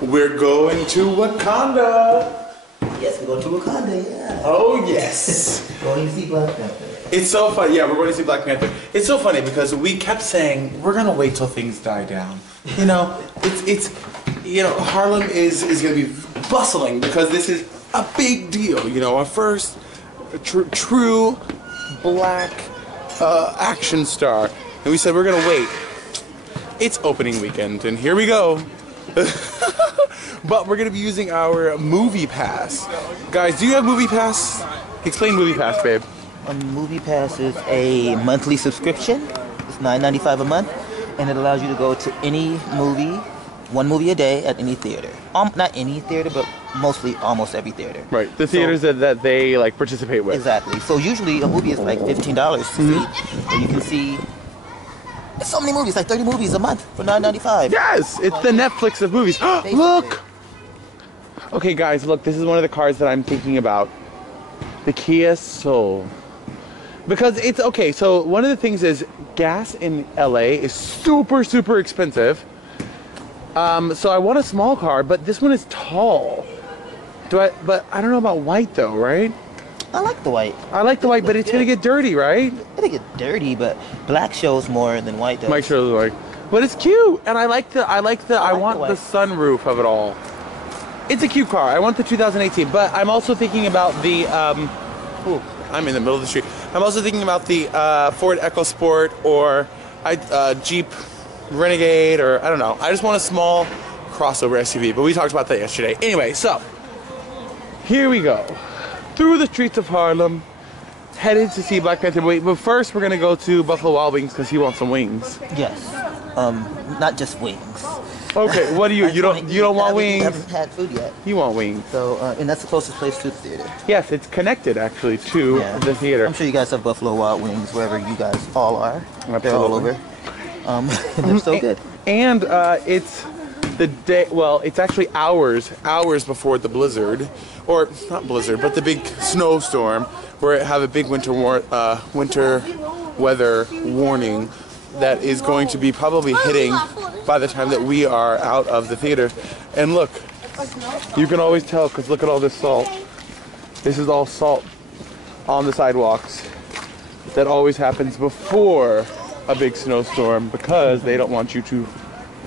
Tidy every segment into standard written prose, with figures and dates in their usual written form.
We're going to Wakanda. Yes, we're going to Wakanda, yeah. Oh, yes. Going to see Black Panther. It's so funny. Yeah, we're going to see Black Panther. It's so funny because we kept saying, we're going to wait till things die down. You know, Harlem is going to be bustling because this is a big deal. You know, our first true black action star. And we said, we're going to wait. It's opening weekend, and here we go. But we're going to be using our Movie Pass. Guys, do you have Movie Pass? Explain Movie Pass, babe. A Movie Pass is a monthly subscription. It's $9.95 a month, and it allows you to go to any movie, one movie a day at any theater. Not any theater, but mostly almost every theater. Right, the theaters that they like participate with. Exactly. So usually a movie is like $15 to see, and you can see so many movies, like 30 movies a month for $9.95. Yes, it's the Netflix of movies. Look. Okay, guys, look. This is one of the cars that I'm thinking about. The Kia Soul. Because it's okay. So one of the things is gas in LA is super, super expensive. So I want a small car, but this one is tall. But I don't know about white though, right? I like the white. I like the white, but it's gonna get dirty, right? It'll get dirty, but black shows more than white does. Mike shows like, but it's cute, and I want the sunroof of it all. It's a cute car. I want the 2018, but I'm also thinking about the. I'm in the middle of the street. I'm also thinking about the Ford EcoSport or Jeep Renegade, or I don't know. I just want a small crossover SUV, but we talked about that yesterday. Anyway, so here we go. Through the streets of Harlem, headed to see Black Panther. Wait, but first we're gonna go to Buffalo Wild Wings because he wants some wings. Yes, not just wings. Okay, what do you don't want wings? I haven't had food yet. You want wings? So, and that's the closest place to the theater. Yes, it's connected actually to the theater. I'm sure you guys have Buffalo Wild Wings wherever you guys all are. Absolutely. They're all over. They're so good. And it's the day. Well, it's actually hours before the blizzard. Or not blizzard, but the big snowstorm, where it have a big winter weather warning that is going to be probably hitting by the time that we are out of the theater. And look, you can always tell because look at all this salt. This is all salt on the sidewalks. That always happens before a big snowstorm because they don't want you to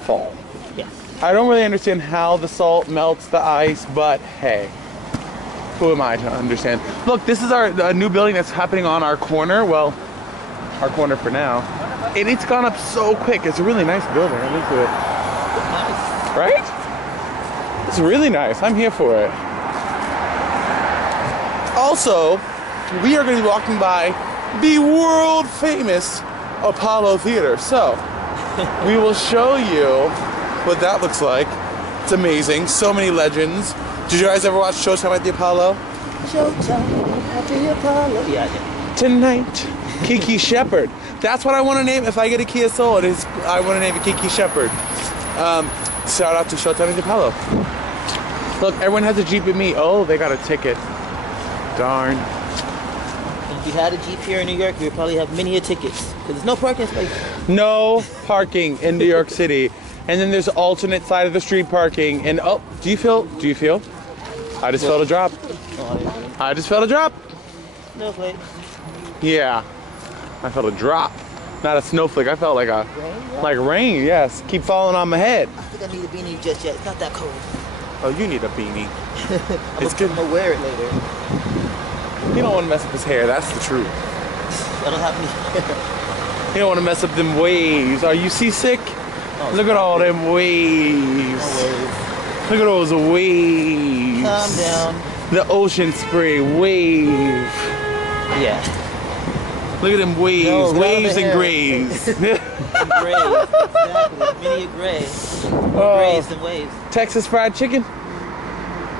fall. Yeah. I don't really understand how the salt melts the ice, but hey. Who am I to understand? Look, this is a new building that's happening on our corner. Well, our corner for now. And it's gone up so quick. It's a really nice building. I'm into it. Nice. Right? It's really nice. I'm here for it. Also, we are going to be walking by the world famous Apollo Theater. So, we will show you what that looks like. It's amazing. So many legends. Did you guys ever watch Showtime at the Apollo? Showtime at the Apollo. Yeah, I did. Tonight, Kiki Shepard. That's what I want to name if I get a Kia Soul. I want to name it Kiki Shepard. Shout out to Showtime at the Apollo. Look, everyone has a Jeep with me. Oh, they got a ticket. Darn. If you had a Jeep here in New York, you would probably have many tickets because there's no parking space. No parking in New York City. And then there's alternate side of the street parking. And oh, do you feel? I just felt a drop. Oh, I just felt a drop. Snowflake. Yeah, I felt a drop. Not a snowflake. I felt like rain. Yes, keep falling on my head. I think I need a beanie just yet. It's not that cold. Oh, you need a beanie. I'm gonna wear it later. You don't want to mess up his hair. That's the truth. I don't have any hair. You don't want to mess up them waves. Are you seasick? Oh, look at all them waves. Look at those waves. Calm down. The ocean spray wave. Yeah. Look at them waves. No, waves and grays. Grays. Exactly. Many a gray. Grays and waves. Texas fried chicken.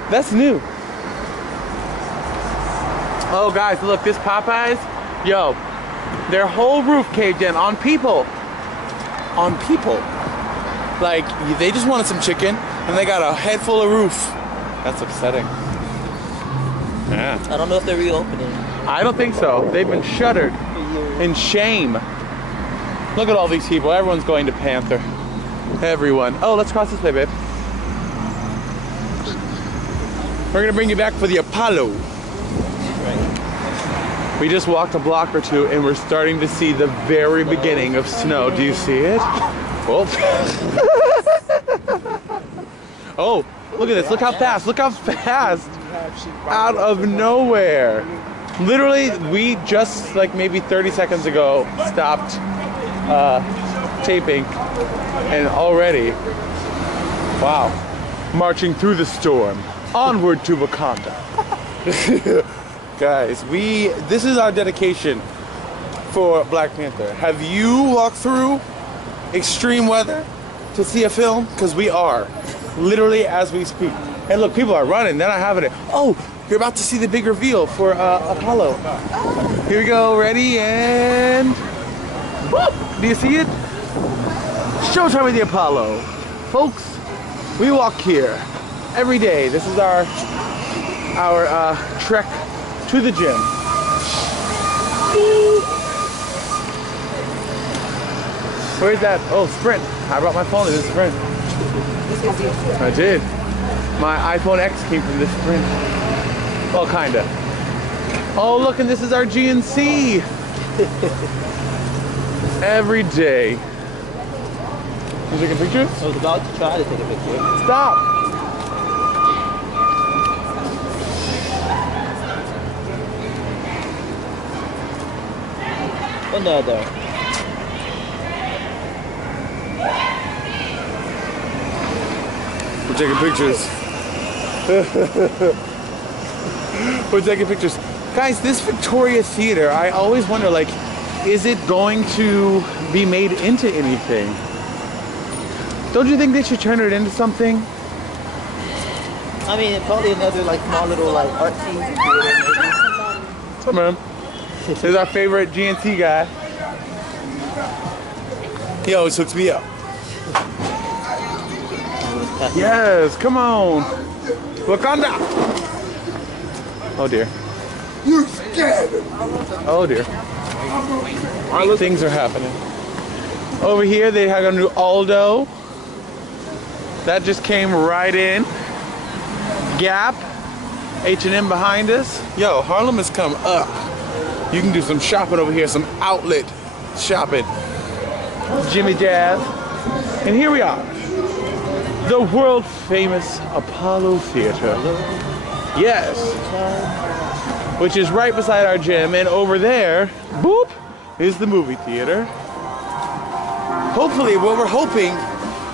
That's new. Oh, guys, look. This Popeyes. Yo. Their whole roof caved in on people. On people. Like, they just wanted some chicken, and they got a head full of roof. That's upsetting. Yeah. I don't know if they're reopening. I don't think so. They've been shuttered in shame. Look at all these people. Everyone's going to Panther. Everyone. Oh, let's cross this way, babe. We're gonna bring you back for the Apollo. We just walked a block or two and we're starting to see the very beginning of snow. Do you see it? Oh. Oh, look at this. Look how fast. Look how fast. Out of nowhere. Literally, we just like maybe 30 seconds ago stopped taping and already, wow, marching through the storm, onward to Wakanda. Guys, this is our dedication for Black Panther. Have you walked through extreme weather to see a film? Because we are, literally as we speak. And look, people are running, they're not having it. Oh, you're about to see the big reveal for Apollo. Here we go, ready, and whoop! Do you see it? Showtime with the Apollo. Folks, we walk here every day. This is our trek to the gym. Where's that? Oh, Sprint. I brought my phone to this Sprint. I did. My iPhone X came from this Sprint. Well, kinda. Oh, look, and this is our GNC. Every day. You taking pictures? I was about to try to take a picture. Stop. Another. We're taking pictures. We're taking pictures. Guys, this Victoria Theater, I always wonder, like, is it going to be made into anything? Don't you think they should turn it into something? I mean, probably another, like, small little, like, artsy theater, maybe. What's up, man? This is our favorite GNC guy. He always hooks me up. Yes, come on. Wakanda. Oh dear. You scared him. Oh dear. Things are happening. Over here they have a new Aldo. That just came right in. Gap. H&M behind us. Yo, Harlem has come up. You can do some shopping over here, some outlet shopping. Jimmy Jazz. And here we are. The world famous Apollo Theater. Yes. Which is right beside our gym, and over there, boop, is the movie theater. Hopefully, what we're hoping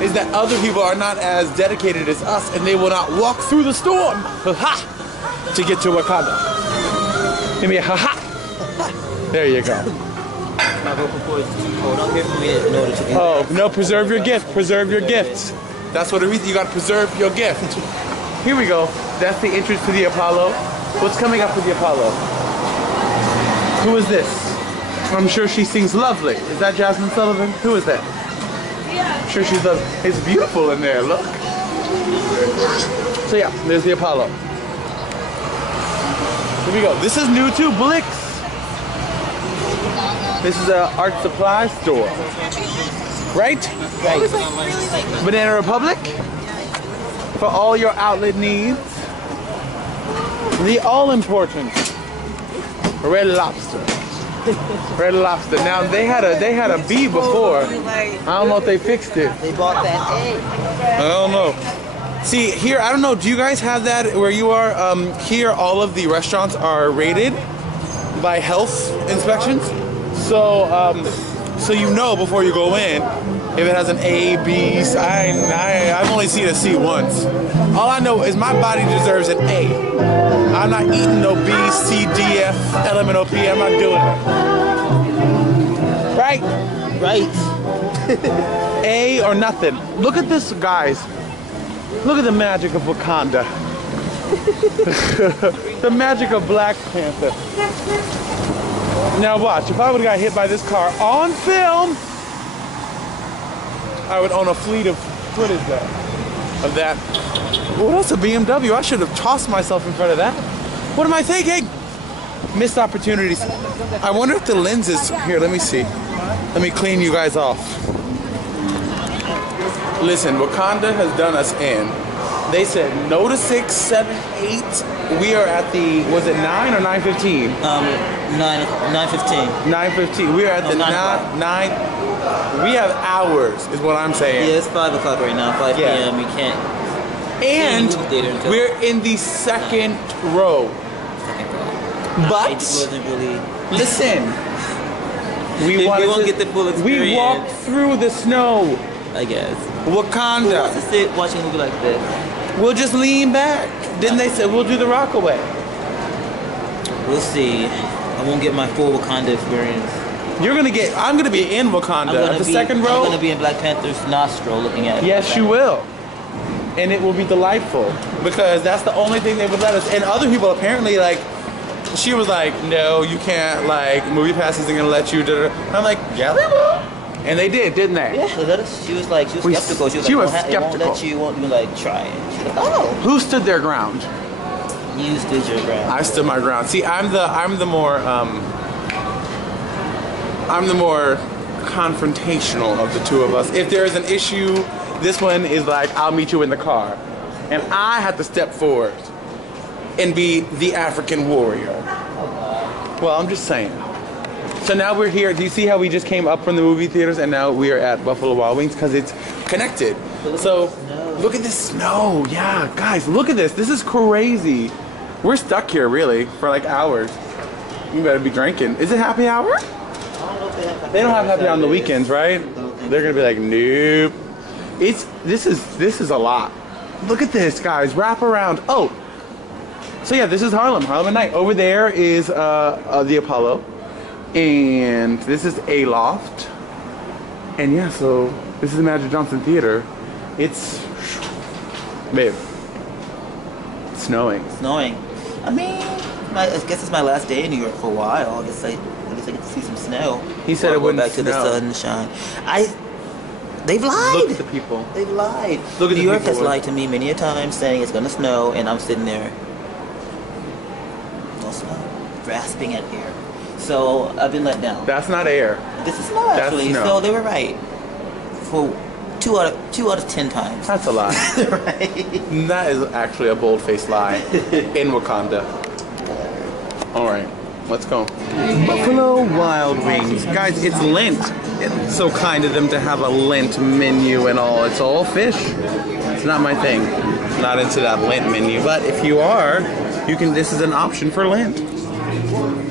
is that other people are not as dedicated as us and they will not walk through the storm, ha-ha, to get to Wakanda. Give me a ha-ha. There you go. Oh, no, preserve your gift, preserve your gifts. That's what it means, you gotta preserve your gift. Here we go, that's the entrance to the Apollo. What's coming up with the Apollo? Who is this? I'm sure she sings lovely. Is that Jasmine Sullivan? Who is that? Yeah. I'm sure she's lovely. It's beautiful in there, look. So yeah, there's the Apollo. Here we go. This is new too, Blix. This is an art supply store. Right? Right. Banana Republic. For all your outlet needs. The all-important Red Lobster. Red Lobster. Now they had a B before. I don't know if they fixed it. They bought that A. I don't know. See here, I don't know. Do you guys have that where you are? Here, all of the restaurants are rated by health inspections. So, so you know before you go in if it has an A, B. I've only seen a C once. All I know is my body deserves an A. I'm not eating no B, C, D, F, L, M, N, O, P. I'm not doing it. Right? Right. A or nothing. Look at this, guys. Look at the magic of Wakanda. The magic of Black Panther. Now watch, if I would have got hit by this car on film, I would own a fleet of, what is that? Of that. Oh, that's a BMW. I should have tossed myself in front of that. What am I thinking? Missed opportunities. I wonder if the lenses, here, let me see. Let me clean you guys off. Listen, Wakanda has done us in. They said no to 6, 7, 8. We are at the, was it 9 or 9:15? 9:15. 9:15. We are at the 9. We have hours, is what I'm saying. Yeah, it's 5 o'clock right now. 5 p.m. We can't. And we're in the second row. But wasn't really. listen, we won't get the full experience. We walked through the snow. I guess. Wakanda. Who wants to sit watching a movie like this? We'll just lean back. Didn't they say we'll do the Rockaway? We'll see. I won't get my full Wakanda experience. I'm gonna be in Wakanda at the second row. I'm gonna be in Black Panther's nostril looking at it. Yes, you will. And it will be delightful because that's the only thing they would let us. And other people apparently she was like, no, you can't, Movie Pass isn't gonna let you. I'm like, yeah, they will. And they did, didn't they? Yeah, she was skeptical. She was skeptical. It won't let you, won't even try it. She was like, oh. Who stood their ground? You stood your ground. I stood my ground. See, I'm the more confrontational of the two of us. If there is an issue, this one is I'll meet you in the car. And I have to step forward and be the African warrior. Well, I'm just saying. So now we're here. Do you see how we just came up from the movie theaters and now we are at Buffalo Wild Wings? Because it's connected. So look at this snow. Yeah, guys, look at this. This is crazy. We're stuck here, really, for hours. You better be drinking. Is it happy hour? I don't know if they don't have happy hour on the weekends, right? They're gonna be like, nope. This is a lot. Look at this, guys. Wrap around. Oh, so yeah, this is Harlem at night. Over there is the Apollo, and this is A Loft, and yeah, so this is the Magic Johnson Theater. It's, babe, it's snowing. I mean, I guess it's my last day in New York for a while. I guess I get to see some snow. He said it wouldn't back to the sunshine. They've lied. Look at the people. They've lied. Look at New York has lied to me many a time, saying it's gonna snow, and I'm sitting there, no snow, grasping at air. So I've been let down. That's not air. This is snow, actually. Snow. So they were right. For 2 out of 10 times. That's a lie. Right. That is actually a bold-faced lie in Wakanda. All right, let's go. Buffalo Wild Wings, guys. It's Lent. It's so kind of them to have a Lent menu and all. It's all fish. It's not my thing. Not into that Lent menu. But if you are, you can. This is an option for Lent.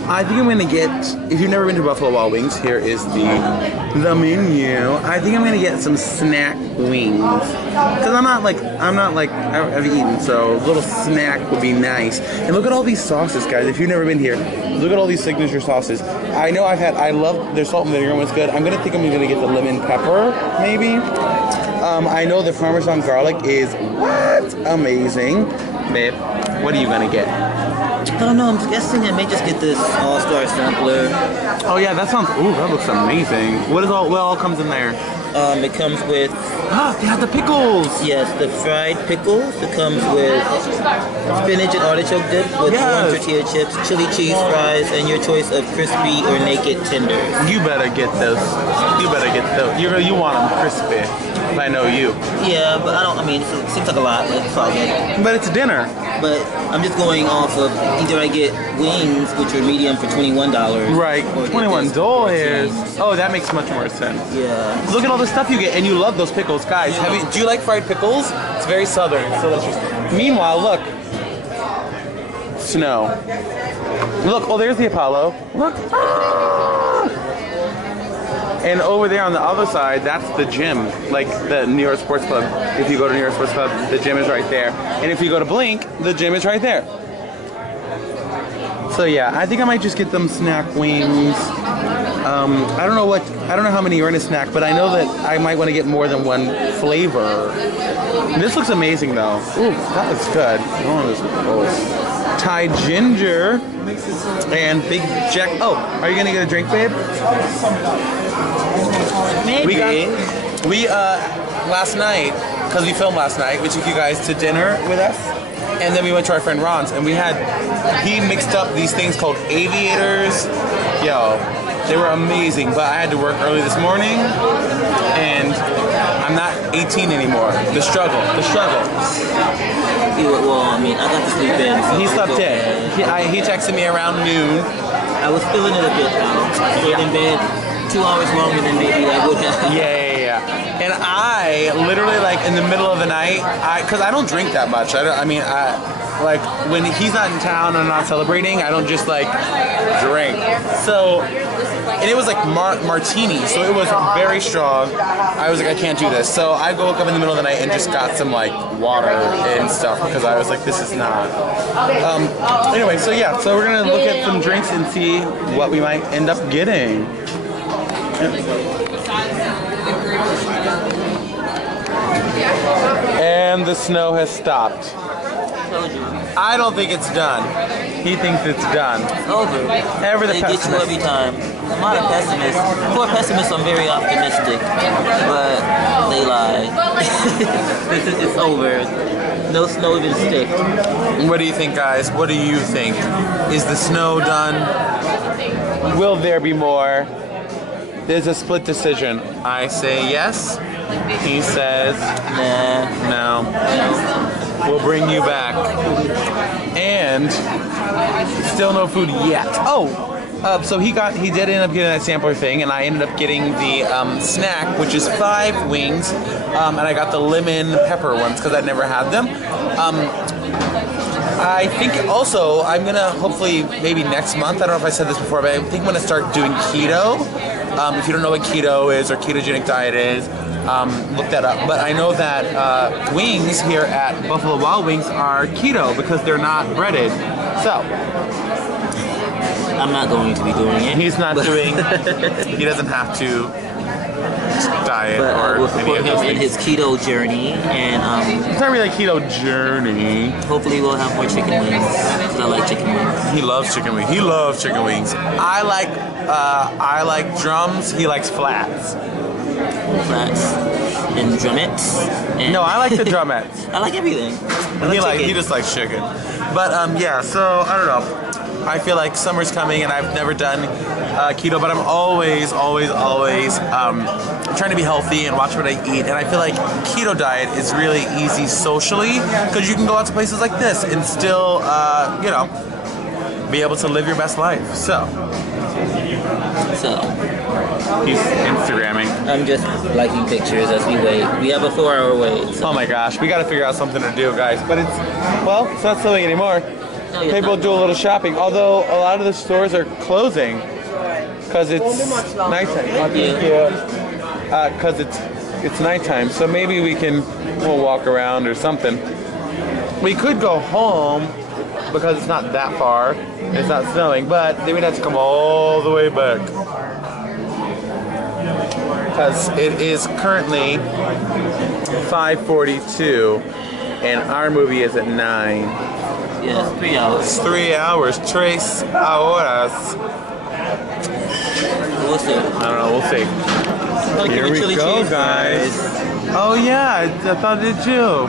I think I'm gonna get. If you've never been to Buffalo Wild Wings, here is the menu. I think I'm gonna get some snack wings because I've eaten, so a little snack would be nice. And look at all these sauces, guys. If you've never been here, look at all these signature sauces. I love their salt and vinegar one's good. I'm gonna get the lemon pepper, maybe. I know the Parmesan garlic is amazing. Babe, what are you gonna get? I don't know, I'm guessing I may just get this all-star sampler. Oh yeah, that looks amazing. What all comes in there? It comes with... they have the pickles! Yes, the fried pickles. It comes with spinach and artichoke dip with warm tortilla chips, chili cheese fries, and your choice of crispy or naked tenders. You better get those. You want them crispy. If I know you. Yeah, but it seems like a lot, but it's all good. But it's dinner. But I'm just going off of either I get wings, which are medium for $21. Right, $21. Oh, that makes much more sense. Yeah. Look at all the stuff you get, and you love those pickles. Guys, do you like fried pickles? It's very southern. So meanwhile, look. Snow. Look, there's the Apollo. Look. And over there on the other side, that's the gym, the New York Sports Club. If you go to New York Sports Club, the gym is right there. And if you go to Blink, the gym is right there. So yeah, I think I might just get them snack wings. I don't know how many are in a snack, but I know that I might want to get more than one flavor. This looks amazing though. Ooh, that looks good. Thai ginger and Big Jack. Oh, are you gonna get a drink, babe? Maybe. We last night, because we filmed last night, we took you guys to dinner with us, and then we went to our friend Ron's, and he mixed up these things called aviators. Yo, they were amazing, but I had to work early this morning, and I'm not 18 anymore. The struggle. Well, I mean, I got to sleep in. So He slept in. He texted me around noon. I was feeling it a bit though. I stayed in bed 2 hours longer than maybe I would have. Yeah. And I literally, like, in the middle of the night, because I don't drink that much. Like, when he's not in town and I'm not celebrating, I don't just, like, drink. So, and it was, like, martini, so it was very strong. I was like, I can't do this. So I woke up in the middle of the night and just got some, like, water and stuff, because I was like, this is not. Anyway, so yeah, so we're going to look at some drinks and see what we might end up getting. And the snow has stopped. I don't think it's done. He thinks it's done. It's over. They get you every time. I'm not a pessimist. For a pessimist, I'm very optimistic, but they lie. It's over. No snow even stick. What do you think, guys? What do you think? Is the snow done? Will there be more? There's a split decision. I say yes. He says no. We'll bring you back. And still no food yet. So he did end up getting that sampler thing, and I ended up getting the snack, which is 5 wings, and I got the lemon pepper ones because I'd never had them. I think also I'm gonna hopefully maybe next month. I don't know if I said this before, but I think I'm gonna start doing keto. If you don't know what keto is or ketogenic diet is, look that up. But I know that wings here at Buffalo Wild Wings are keto because they're not breaded. So I'm not going to be doing it. He's not doing. He doesn't have to diet or we'll support him in his keto journey, and it's not really a keto journey. Hopefully we'll have more chicken wings because I like chicken wings. He loves chicken wings. He loves chicken wings. I like drums. He likes flats. Flats and drumettes. And no, I like the drumettes. I like everything. He just likes chicken. But yeah, so I don't know. I feel like summer's coming and I've never done keto, but I'm always trying to be healthy and watch what I eat. And I feel like keto diet is really easy socially because you can go out to places like this and still, be able to live your best life. So he's Instagramming. I'm just liking pictures as we wait. We have a 4-hour wait. So. Oh my gosh, we got to figure out something to do, guys. But it's not snowing anymore. No, maybe we'll do a little shopping. Although a lot of the stores are closing because it's nighttime. Because it's nighttime. So maybe we'll walk around or something. We could go home because it's not that far. It's not snowing, but then we'd have to come all the way back. Because it is currently 5:42 and our movie is at 9. Yeah, it's 3 hours. It's 3 hours. 3 horas. We'll see. I don't know, we'll see. Here we go, guys. Oh yeah, I thought it did too.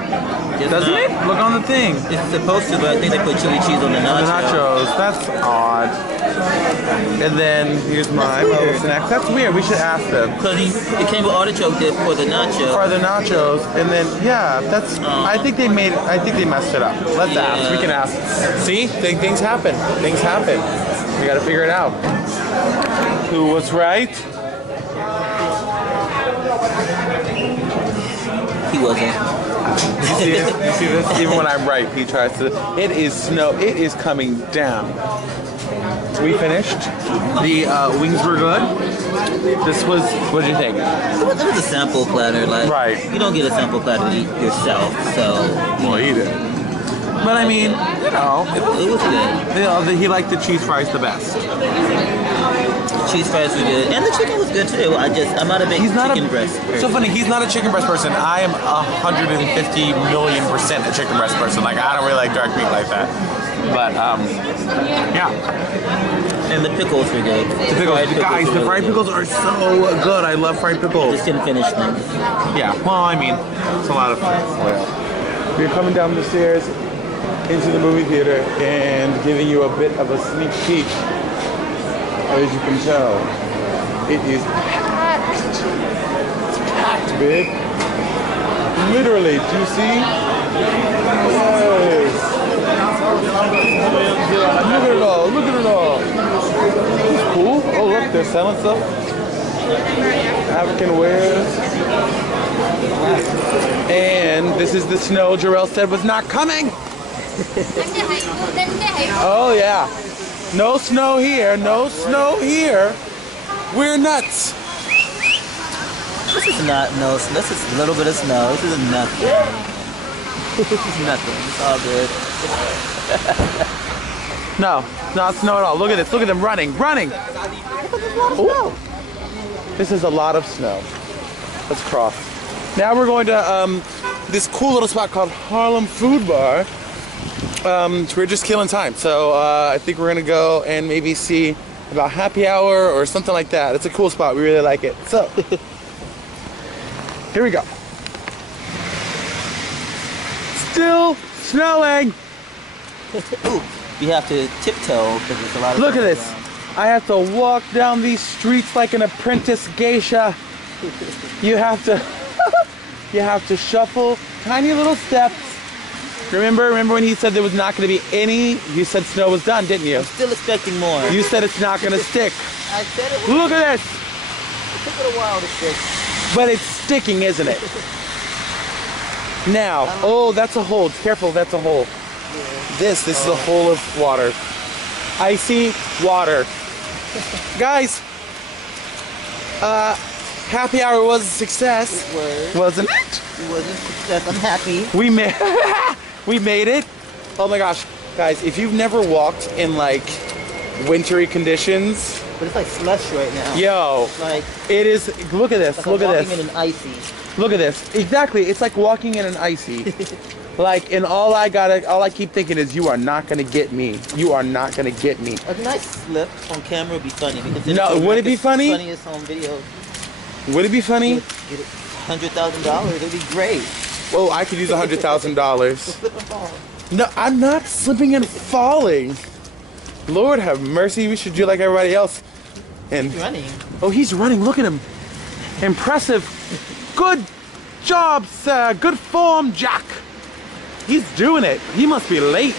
Doesn't it? Look on the thing. It's supposed to, but I think they put chili cheese on the nachos. The nachos. That's odd. And then here's my little snack. That's weird. We should ask them. Because it came with artichoke dip for the nachos. For the nachos, and then that's. I think they messed it up. Let's ask. We can ask. See, things happen. Things happen. We got to figure it out. Who was right? He wasn't. You see this? Even when I'm right, he tries to. It is snow. It is coming down. We finished. The wings were good. This was. What did you think? It was a sample platter. Right. You don't get a sample platter to eat yourself, so. Well, eat it. But I mean, it was good. He liked the cheese fries the best. Cheese fries were good, and the chicken was good too. I'm not a big chicken breast person. So funny, he's not a chicken breast person. I am 150 million% a chicken breast person. Like, I don't really like dark meat like that. But yeah. And the pickles were good. The fried pickles are so good. I love fried pickles. Just didn't finish them. Yeah. Well, I mean, it's a lot of fun. We're coming down the stairs into the movie theater and giving you a bit of a sneak peek. As you can tell, it is packed. It's packed, babe. Literally, do you see? Yes. Look at it all, look at it all. This is cool. Oh look, they're selling stuff. African wares. And this is the snow Jarrell said was not coming. Oh yeah. No snow here, no snow here. We're nuts. This is not no. This is a little bit of snow. This is nothing. This is nothing. It's all good. No, not snow at all. Look at this. Look at them running, running. Ooh. This is a lot of snow. Let's cross. Now we're going to this cool little spot called Harlem Food Bar. So we're just killing time. So I think we're gonna go and maybe see about happy hour or something like that. It's a cool spot. We really like it. So. Here we go. Still snowing. Ooh, you have to tiptoe because there's a lot of. Look at this. I have to walk down these streets like an apprentice geisha. You have to, you have to shuffle tiny little steps. Remember when he said there was not going to be any? You said snow was done, didn't you? I'm still expecting more. You said it's not going to stick. I said it. Look at this. It took it a while to stick. But it's sticking, isn't it? Now, oh, that's a hole. Careful, that's a hole. This is a hole of water. Icy water. Guys, happy hour was a success. It was. Wasn't it? It was a success. I'm happy. We made we made it. Oh my gosh. Guys, if you've never walked in like wintry conditions, But it's like slush right now. yo, Like it is. Look at this. like Look at walking this. in an icy. Look at this. Exactly. It's like walking in an icy. Like, and all I keep thinking is, you are not gonna get me. You are not gonna get me. A nice slip on camera would be funny because No, would it be funny? Funniest on video. Would it be funny? Get $100,000. It'd be great. Oh, I could use $100,000. Slip and fall. No, I'm not slipping and falling. Lord have mercy. We should do like everybody else. And He's running. oh, he's running. Look at him. Impressive. Good job, sir. Good form, Jack. He's doing it. He must be late.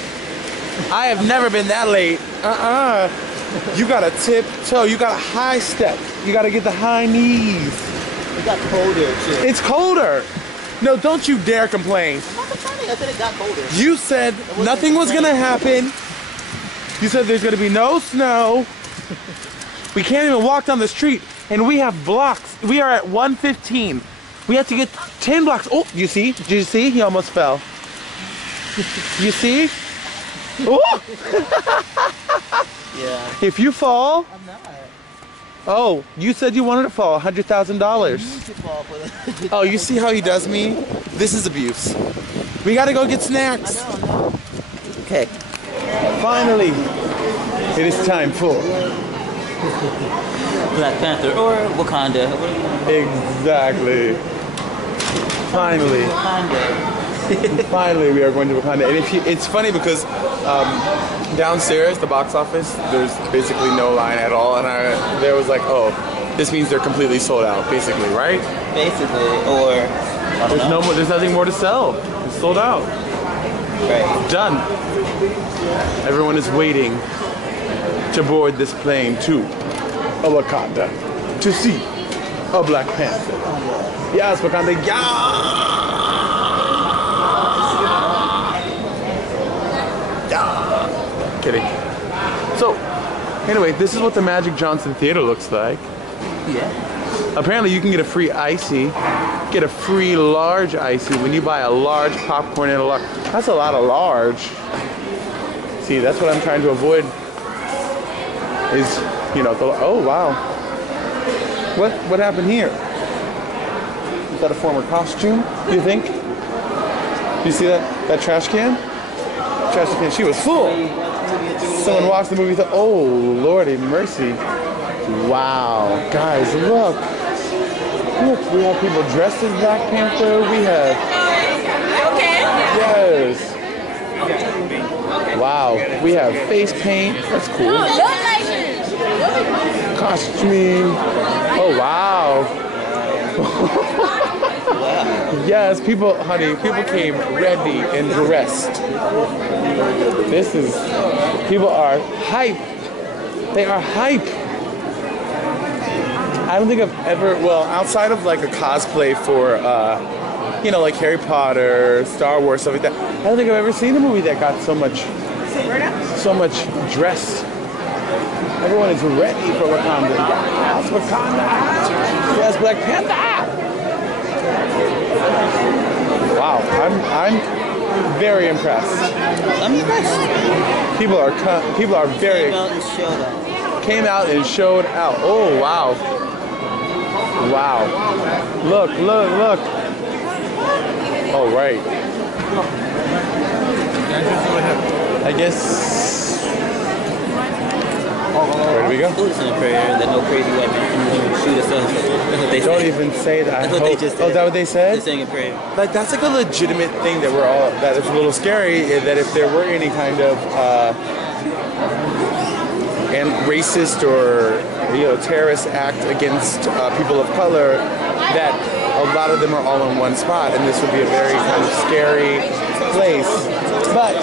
I have never been that late. You gotta tiptoe. You gotta high step. You gotta get the high knees. It got colder, too. It's colder. No, don't you dare complain. I'm not complaining. I said it got colder. You said nothing was gonna happen. You said there's gonna be no snow. We can't even walk down the street, and we have blocks. We are at 115. We have to get 10 blocks. Oh, you see? Did you see? He almost fell. You see? Oh! Yeah. If you fall, I'm not. oh, you said you wanted to fall $100,000. Oh, you see how he does me? This is abuse. We gotta go get snacks. I know. Okay. Finally, it is time for Black Panther or Wakanda. exactly. Finally. Wakanda. Finally, we are going to Wakanda. And it's funny because downstairs, the box office, there's basically no line at all. And there was like, oh, this means they're completely sold out, basically, right? Basically, or I don't There's know. no more. There's nothing more to sell. It's sold out. Right. Done. Everyone is waiting to board this plane to Wakanda to see a Black Panther. Yes, Wakanda. Yeah. Kidding. So, anyway, this is what the Magic Johnson Theater looks like. Yeah. Apparently, you can get a free icy, get a free large icy when you buy a large popcorn and a large. That's a lot of large. See, that's what I'm trying to avoid. Is, you know, oh wow. What happened here? Is that a former costume? You think? You see that trash can? Trash can. She was full. Someone watched the movie. Thought, oh Lordy mercy! Wow, guys, look! Look, we have people dressed as Black Panther. We have. Okay. Yes. Wow, we have face paint. That's cool. Costuming. Oh wow. wow. Yes, people, honey, people came ready and dressed. This is, people are hype. They are hype. I don't think I've ever, well, outside of like a cosplay for, you know, like Harry Potter, Star Wars, stuff like that, I don't think I've ever seen a movie that got so much dress. Everyone is ready for Wakanda. Yes, Wakanda. Yes, Black Panther. Wow, I'm very impressed. I'm impressed. People are very Came out and showed out. came out and showed out. Oh wow, wow. Look. Oh right. I guess. Where do we go? It's in a prayer that no crazy white man can shoot us up. That's what they Don't say. even say that. That's what they just said. Oh, is that what they said? They're saying a prayer. Like that's like a legitimate thing that that is a little scary. That if there were any kind of and racist or terrorist act against people of color, that a lot of them are all in one spot, and this would be a very kind of scary place. But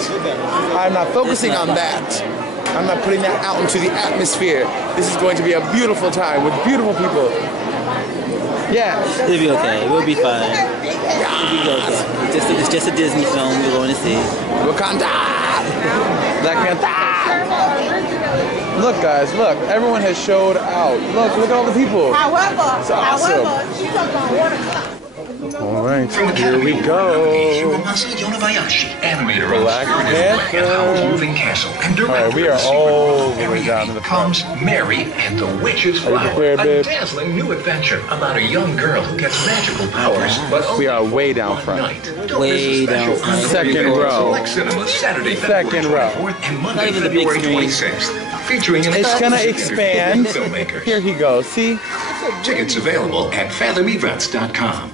I'm not focusing on that. I'm not putting that out into the atmosphere. This is going to be a beautiful time with beautiful people. Yeah. It'll be okay. We'll be fine. It'll be okay. It's just a Disney film we're going to see. Wakanda! Black Panther! Look, guys, look. Everyone has showed out. Look at all the people. It's awesome. All right, here we go. Black Panther. All right, we are all the way down to the front. Mary and the Witch's Flower, a dazzling new adventure about a young girl who gets magical powers, but We are way down front. Way down front. Second row. Select Cinema, Saturday, Second row. February 24th and Not Monday, even the big February screen. 26th, featuring an It's gonna exclusive expand. filmmakers. Here he goes. See, Tickets available at fathomevents.com.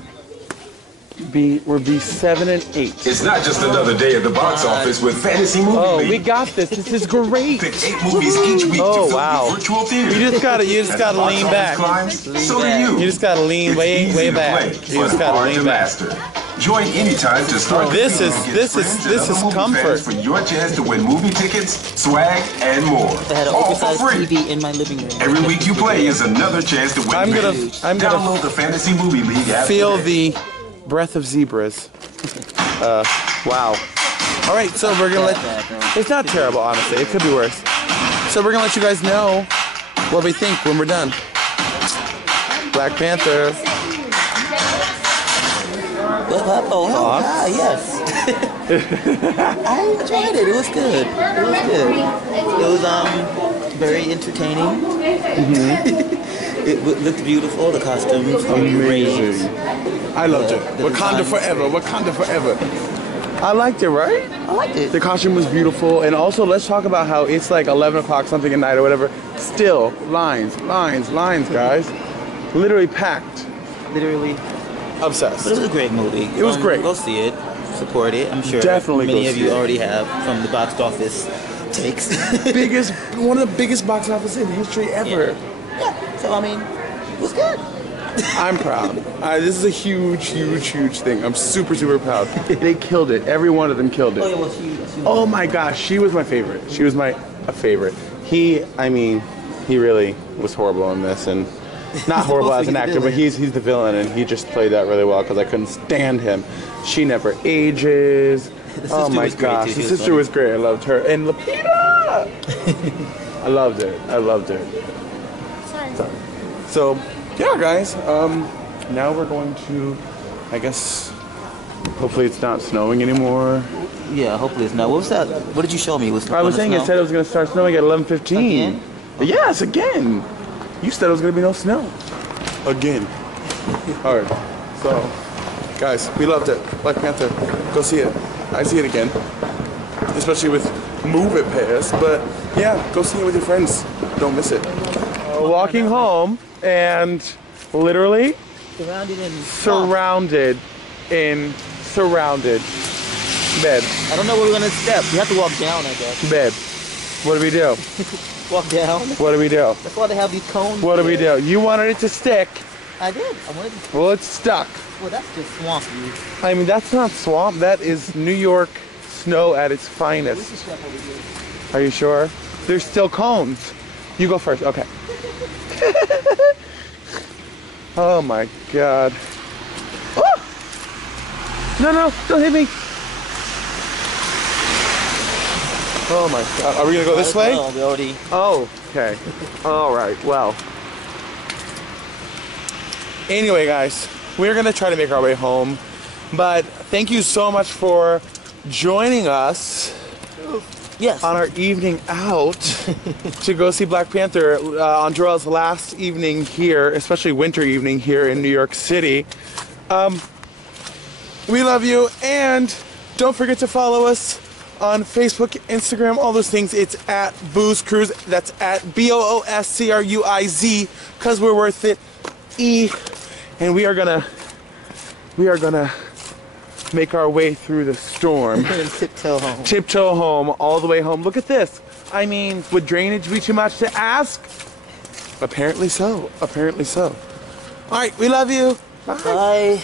we're B7 and 8. It's not just another day at the box office with Fantasy Movie Oh, League. we got this. This is great. Pick 8 movies each week Oh, to fill wow. your virtual theater. You just gotta As the lean box back. office climbs, so do back. you. You just gotta lean It's way easy to back. play, You but just gotta hard to lean back. master. Join anytime to start. This the is- season this against is- friends and this other is movie comfort. fans for your chance to win movie tickets, swag, and more. I had an All for oversized free. TV in my living room. Every week you play is another chance to win. I'm gonna Download the Fantasy Movie League app feel today. the breath of zebras. Wow. All right, so we're gonna it's not terrible, honestly. It could be worse. So we're gonna let you guys know what we think when we're done. Black Panther. Oh, yeah, yes. I enjoyed it. It was good. It was very entertaining. It looked beautiful. The costumes were great. I loved it. The Wakanda design. forever. Wakanda forever. I liked it, right? I liked it. The costume was beautiful, and also let's talk about how it's like 11 o'clock something at night or whatever. Still, lines, guys. Literally packed. Literally. Obsessed. But it was a great movie. It was great. Go see it. Support it. I'm sure Definitely many go of see you it. already have from the box office takes. One of the biggest box office in history ever. Yeah. So, I mean, it was good. I'm proud. This is a huge thing. I'm super proud. They killed it. Every one of them killed Oh, it. yeah, well, she Oh my gosh, she was my favorite. She was a favorite. He really was horrible in this, and not horrible as an actor, but he's the villain, and he just played that really well because I couldn't stand him. She never ages. Oh my was great, gosh, too. the She was sister funny. was great. I loved her, and Lupita. I loved it. Sorry. So, yeah, guys. Now we're going to, I guess. Hopefully, it's not snowing anymore. Yeah, hopefully it's not. What was that? What did you show me? Was I was saying it said it was going to start snowing at 11:15. Again? Yes, again. You said it was going to be no snow. Again. All right. So, guys, we loved it. Black Panther. Go see it. I see it again. Especially with Move It Pass. But, yeah, go see it with your friends. Don't miss it. Walking home and literally surrounded bed. I don't know where we're gonna step. We have to walk down, I guess. Bed. What do we do? Walk down. What do we do? That's why they have these cones. What do we do? You wanted it to stick. I did. I wanted to. Well, it's stuck. Well, that's just swampy. I mean, that's not swamp. That is New York snow at its finest. Are you sure? There's still cones. You go first. Okay. Oh my God. Oh! No, no, don't hit me. Oh my God. Are we gonna go this way? No, we already. Oh, okay. All right. Well. Anyway, guys, we're gonna try to make our way home, but thank you so much for joining us. Yes. On our evening out to go see Black Panther on Joel's last evening here, especially winter evening here in New York City. We love you, and don't forget to follow us on Facebook, Instagram, all those things. It's at BoosCruize. That's at BoosCruize, because we're worth it. And we are gonna make our way through the storm. Tiptoe home. Tiptoe home, all the way home. Look at this. I mean, would drainage be too much to ask? Apparently so. Apparently so. All right, we love you. Bye. Bye.